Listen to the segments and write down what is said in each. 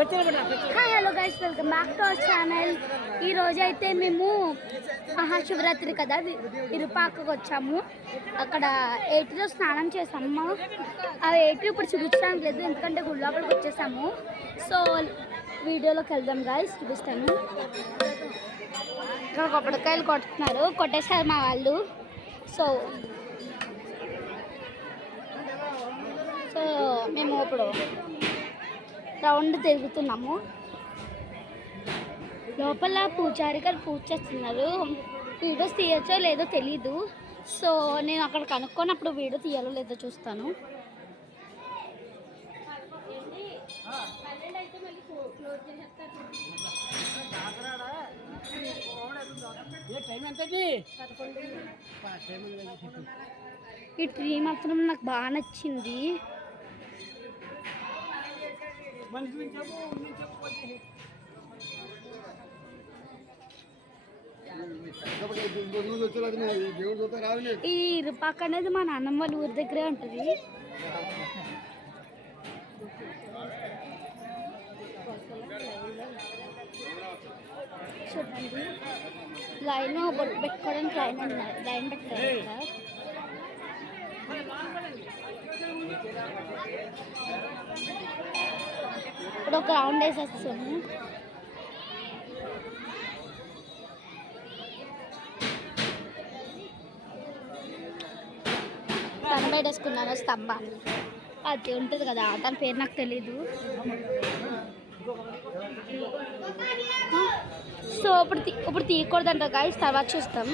Hi hello guys welcome back to our channel ఈరోజు అయితే మేము మహాశివరాత్రి కదా ఇరుపాకకు వచ్చాము. అక్కడ ఏటిలో స్నానం చేసాము. ఆ ఏటి ఇప్పుడు చూపించడానికి లేదు ఎందుకంటే గుడి వచ్చేసాము. సో వీడియోలోకి వెళ్దాం గాయస్ చూపిస్తాను. ఇక్కడ కొబ్బరికాయలు కొట్టుతున్నారు కొట్టేశారు మా వాళ్ళు. సో సో మేము ఇప్పుడు రౌండ్ తిరుగుతున్నాము. లోపల పూజారి గారు పూజ చేస్తున్నారు. వీడియోస్ తీయచ్చో లేదో తెలీదు. సో నేను అక్కడ కనుక్కొని వీడియో తీయాలో లేదో చూస్తాను. ఈ ట్రీ మాత్రం నాకు బాగా నచ్చింది. మనిషి నుంచి చెప్పు నుంచి చెప్పు. ఈ ఇరుపాక అనేది మా నాన్నమ్మ వాళ్ళ ఊరి దగ్గరే ఉంటుంది చూడండి లైన్ బొట్టు పెట్టుకోవడానికి లైన్ అన్నారు లైన్ పెట్టారు. ఇప్పుడు ఒక రౌండ్ వేసేస్తాము స్తంభ వేసుకున్నాను స్తంభం. అది ఉంటుంది కదా దాని పేరు నాకు తెలీదు. సో ఇప్పుడు ఇప్పుడు తీయకూడదంట గాయస్ తర్వాత చూస్తాం.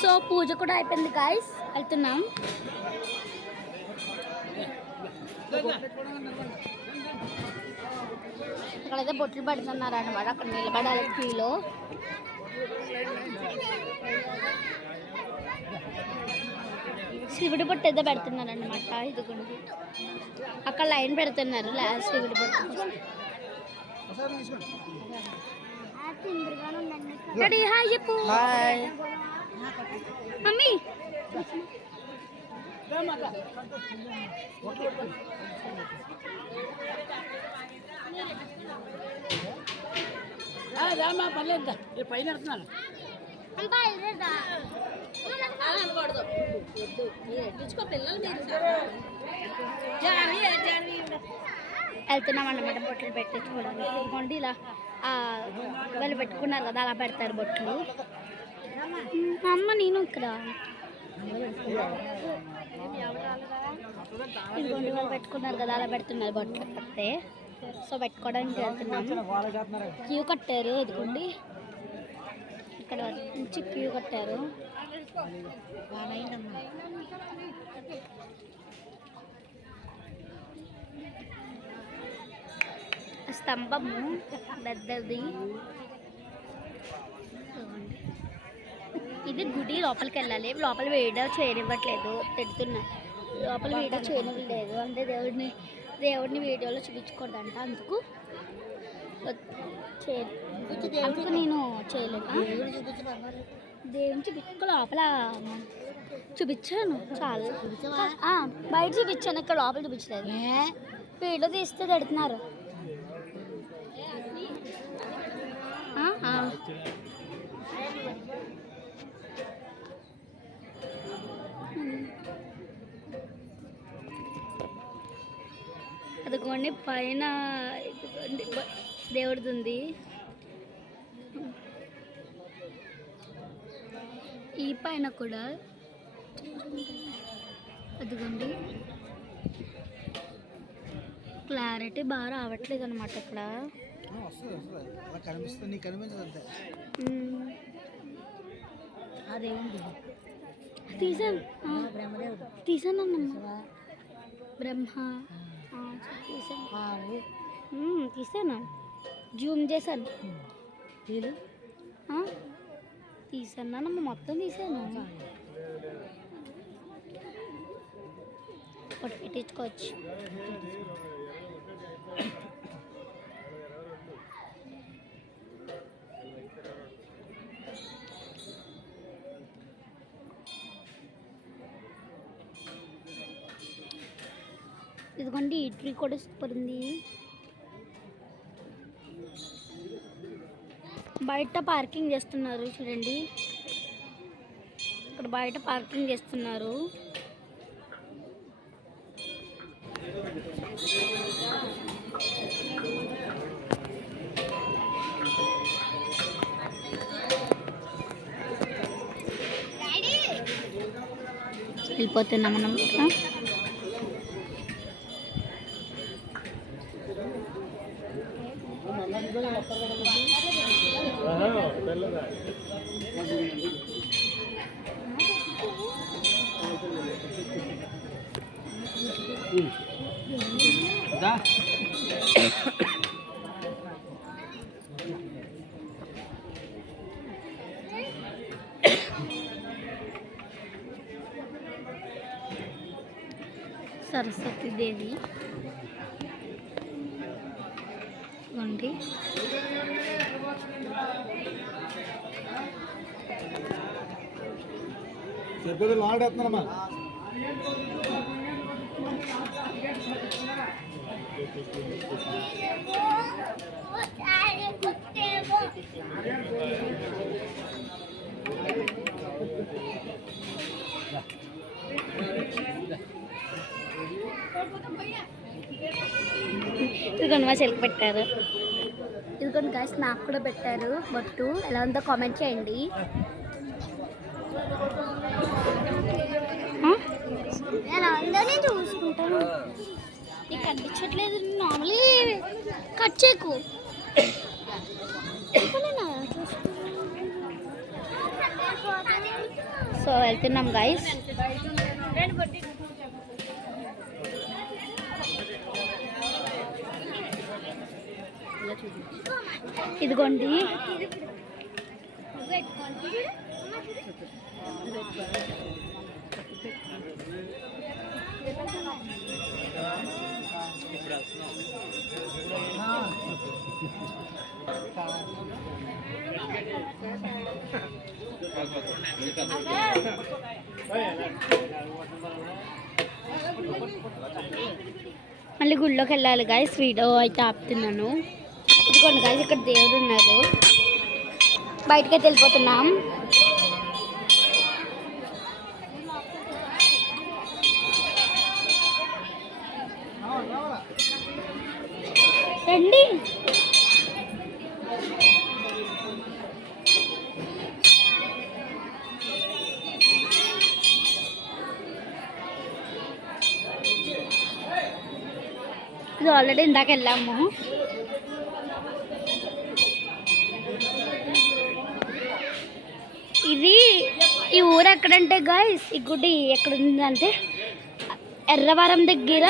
సో పూజ కూడా అయిపోయింది గాయస్ వెళ్తున్నాం. అక్కడైతే బొట్లు పెడుతున్నారు అనమాట అక్కడ నిలబడాలి క్యూలో. శివుడి బొట్టు ఏదో పెడుతున్నారు అనమాట ఇదిగోండి. అక్కడ లైన్ పెడుతున్నారు లా- శివుడి బొట్టు హాయ్ చెప్పు. మమ్మీ. ఆ, పర్లేదు రేపు పైన పెడుతున్నాను వెళ్తున్నామండి మేడం బొట్లు పెట్టించుకోవడానికి ఇదిగోండి ఇలా వాళ్ళు పెట్టుకున్నారు కదా అలా పెడతారు బొట్లు అమ్మ నేను ఇక్కడ. ఇదిగోండి వాళ్ళు పెట్టుకున్నారు కదా అలా పెడుతున్నారు బొట్లు పెడితే. సో పెట్టుకోవడానికి వెళ్తున్నాం. క్యూ కట్టారు ఇదిగోండి ఇక్కడ నుంచి క్యూ కట్టారు. స్తంభము పెద్దది. ఇది గుడి లోపలికి వెళ్ళాలి లోపల వీడియో చేయనివ్వట్లేదు. తిడుతున్నా. లోపల వీడియో చేయనివ్వలేదు అంటే దేవుడిని దేవుడిని వీడియోలో చూపించకూడదంట అందుకు అందుకు నేను చేయలేక దేవుని చూపించుకో లోపల చూపించాను. చాలు. బయట చూపించాను. ఇక్కడ లోపల చూపించలేదు. వీడియో తీస్తే తిడుతున్నారు. పైన ఇదిగోండి బ- దేవుడిది ఉంది ఈ పైన కూడా అదిగోండి. క్లారిటీ బాగా రావట్లేదు అనమాట ఇక్కడ. అదేంటి? తీసాను తీసాను బ్రహ్మ. తీసాను తీసాను? జూమ్ చేశాను. ఆ, తీసానమ్మా మొత్తం తీసాను? ఒకటి పెట్టించుకోవచ్చు. ఇదిగోండి ఈ ట్రీ కూడా సూపర్ ఉంది. బయట పార్కింగ్ చేస్తున్నారు చూడండి. ఇక్కడ బయట పార్కింగ్ చేస్తున్నారు. వెళ్ళిపోతున్నాం మనం ఆ? ఇదిగోండి సరిపోతే మాట్లాడుతున్నామా ఇదిగోండి మా పెట్టారు. ఇదిగోండి గాయస్ నాకు కూడా పెట్టారు బొట్టు. ఎలా ఉందో కామెంట్ చేయండి? నేను చూసుకుంటాను. నీకు కనిపించట్లేదు నార్మలీ కట్ చేయకు. సో వెళ్తున్నాం గాయస్ ఇదిగోండి. మళ్ళీ గుళ్ళోకి వెళ్ళాలి గాయస్ వీడియో అయితే ఆపుతున్నాను. ఇదిగోండి కాదు ఇక్కడ దేవుడు ఉన్నారు బయటకైతే వెళ్ళిపోతున్నాం. రండి. ఇది ఆల్రెడీ ఇందాక వెళ్ళాము ఇది ఈ ఊరు ఎక్కడంటే గాయస్ ఈ గుడి ఎక్కడ ఉందంటే ఎర్రవరం దగ్గర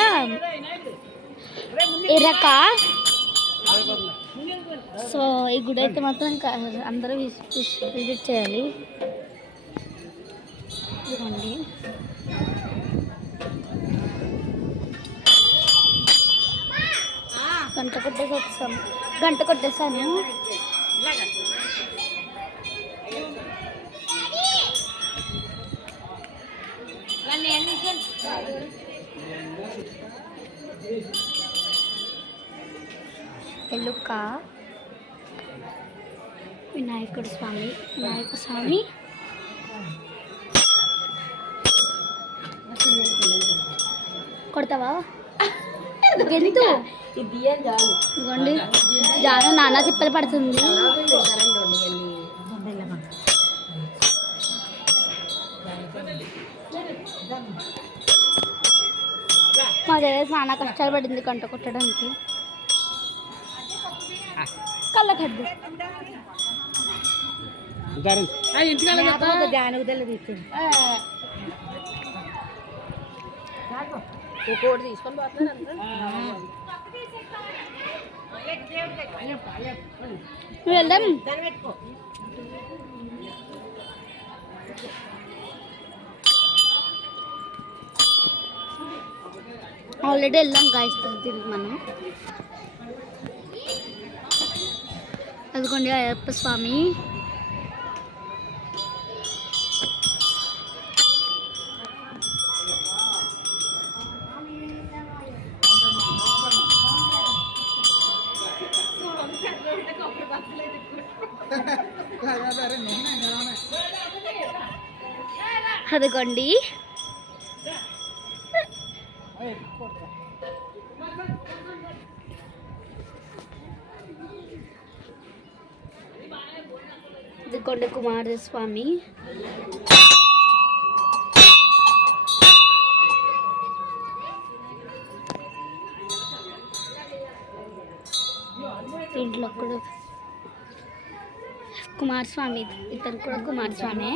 ఇరక సో ఈ గుడి అయితే మాత్రం అందరూ విజిట్ చేయాలి. ఇదిగోండి. గంట కొట్టేసి వచ్చాం గంట కొట్టేసాను. ఎలుక వినాయకుడు స్వామి వినాయక స్వామి. కొడతావా? గెంతు ఇదిగోండి. జాను నానా తిప్పలు పడుతుంది. Thank you. మా దగ్గర చాలా కష్టాలు పడింది కంట కొట్టడానికి. కళ్ళకద్దు నువ్వు వెళ్దాం. ఆల్రెడీ వెళ్ళాం గాయస్ తిరిగి మనం. అదిగోండి అయ్యప్ప స్వామి. అదిగోండి. కుమారస్వామి ఇంట్లో కూడా కుమారస్వామి ఇతను కూడా కుమారస్వామి.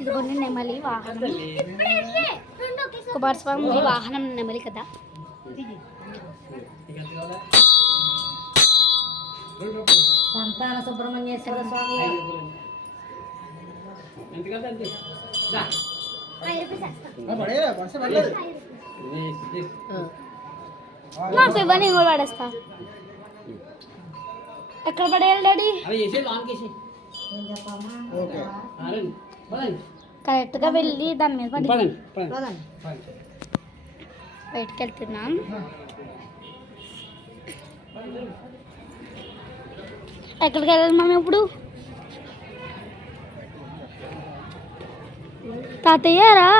ఇదిగోండి నెమలి వాహనం. కుమారస్వామి వాహనం నెమలి కదా. సంతాన సుబ్రహ్మణ్యేశ్వర స్వామి. ఎంత అంతే. నాకు ఇవ్వని కూడా పడేస్తా ఎక్కడ పడేయాలి డాడీ కరెక్ట్గా వెళ్ళి దాని మీద పడి బయటకు వెళ్తున్నాం ఎక్కడికి వెళ్ళాలి మేము ఇప్పుడు? తాతయ్యారా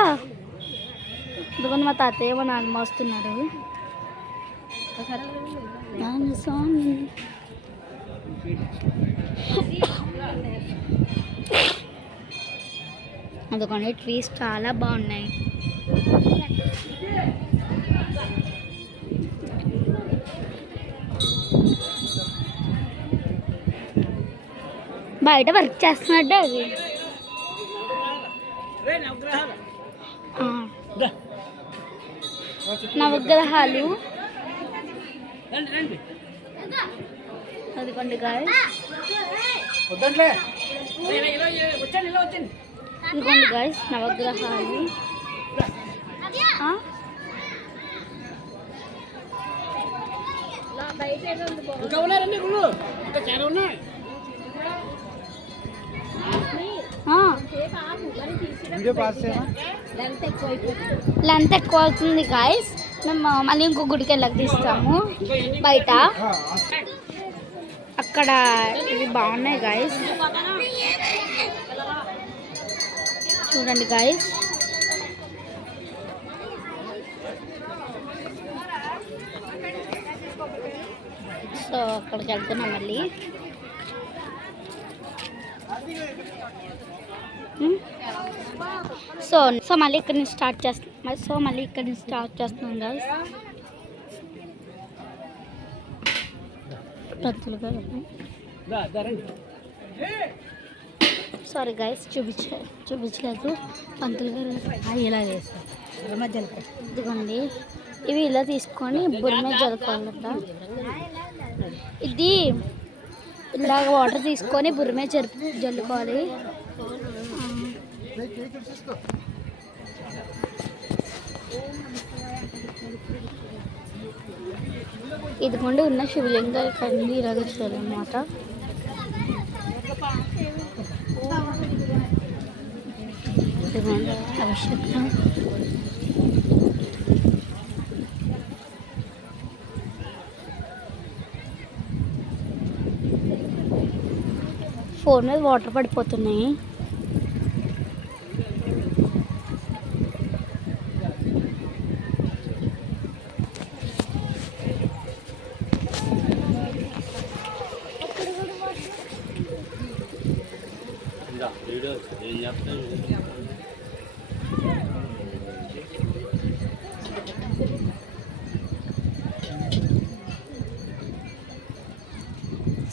ఇదిగోండి మా తాతయ్య మా నాన్నమ్మ వస్తున్నారు నాన్న స్వామి. అదిగోండి ట్రీస్ చాలా బాగున్నాయి. బయట వర్క్ చేస్తున్నట్టు అది. రే నవగ్రహాలు ఆ, దా. నవగ్రహాలు రండి రండి. అదిగోండి గాయ ఇదిగోండి గాయస్ నవగ్రహాలు ఇంకా ఉన్నారండి గుళ్ళు ఇంకా చాలా ఉన్నాయి లెంత్ ఎక్కువ అవుతుంది గాయస్ మేము మళ్ళీ ఇంకో గుడికి వెళ్ళక తీస్తాము. బయట. అక్కడ ఇవి బాగున్నాయి గాయస్ చూడండి గాయస్ సో అక్కడికి వెళ్తున్నాం మళ్ళీ. సో సో మళ్ళీ ఇక్కడ నుంచి స్టార్ట్ చేస్తున్నాం సో మళ్ళీ ఇక్కడ నుంచి స్టార్ట్ చేస్తున్నాం గాయస్ పంతులుగా దా, దా, రండి సారీ గైస్ చూపించే చూపించలేదు. పంతులు గారు. ఇలా మధ్యలో ఇదిగోండి. ఇవి ఇలా తీసుకొని బుర్ర మీద జరుపుకోవాలట ఇది ఇలాగ వాటర్ తీసుకొని బుర్రమే మీద జరుపు జల్లుకోవాలి. ఇది కేక్ ఉన్న శివలింగం కండి ఇలాగ చేయాలన్నమాట అభిషేకం ఫోన్ మీద వాటర్ పడిపోతున్నాయి.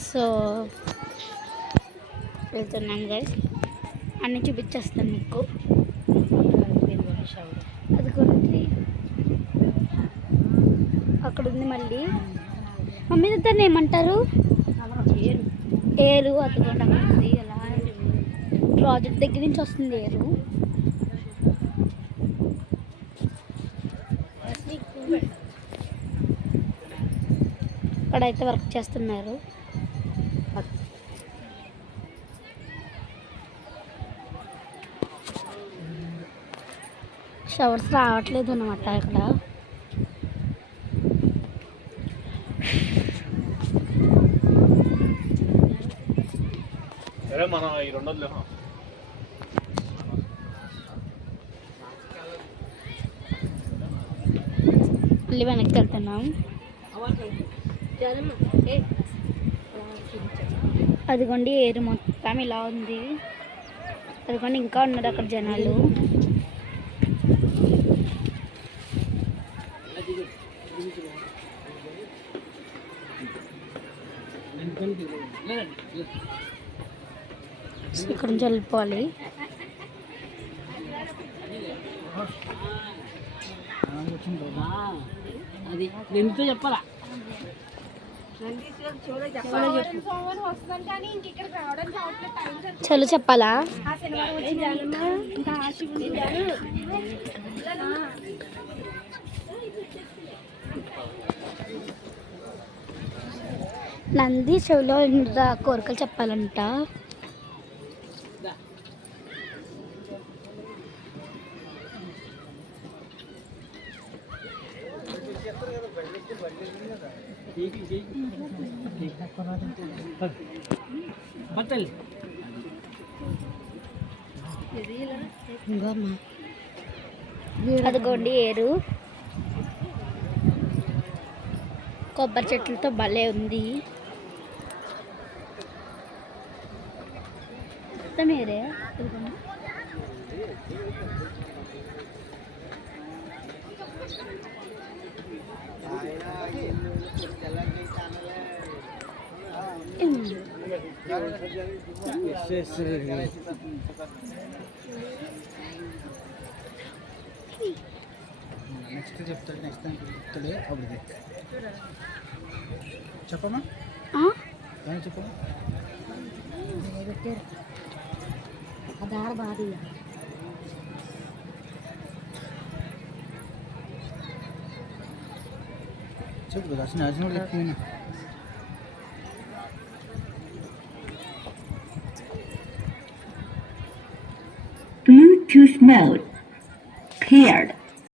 సో వెళ్తున్నాం గైస్ అన్నీ చూపించేస్తాను మీకు. అదిగోండి. అక్కడ ఉంది మళ్ళీ. మమ్మీ దాన్ని ఏమంటారు? ఏరు అదిగోండి అక్కడ ఉంది ప్రాజెక్ట్ దగ్గర నుంచి వస్తుంది ఏరు. అక్కడైతే వర్క్ చేస్తున్నారు. షవర్స్ రావట్లేదు అనమాట ఇక్కడ. మళ్ళీ వెనక్కి వెళ్తున్నాం. అదిగోండి ఏరు మొత్తం ఇలా ఉంది. అదిగోండి ఇంకా ఉన్నారు అక్కడ జనాలు. ఇక్కడ నుంచి వెళ్ళిపోవాలి. అది చెప్పాలా? చలో చెప్పాలా? నంది చెవిలో కోరికలు చెప్పాలంట. అదిగోండి ఏరు. కొబ్బరి చెట్లతో భలే ఉంది. మొత్తం ఏరే అదిగోండి. ఏముంది? నెక్స్ట్ చెప్తాడు నెక్స్ట్ టైం చెప్తాడు అప్పుడు ఇది. చెప్పమ్మా ఆ? ఏమైనా చెప్పమ్మా పెట్టారు ఆ దార బాధ చెప్పు కదా అసలు నడిచిన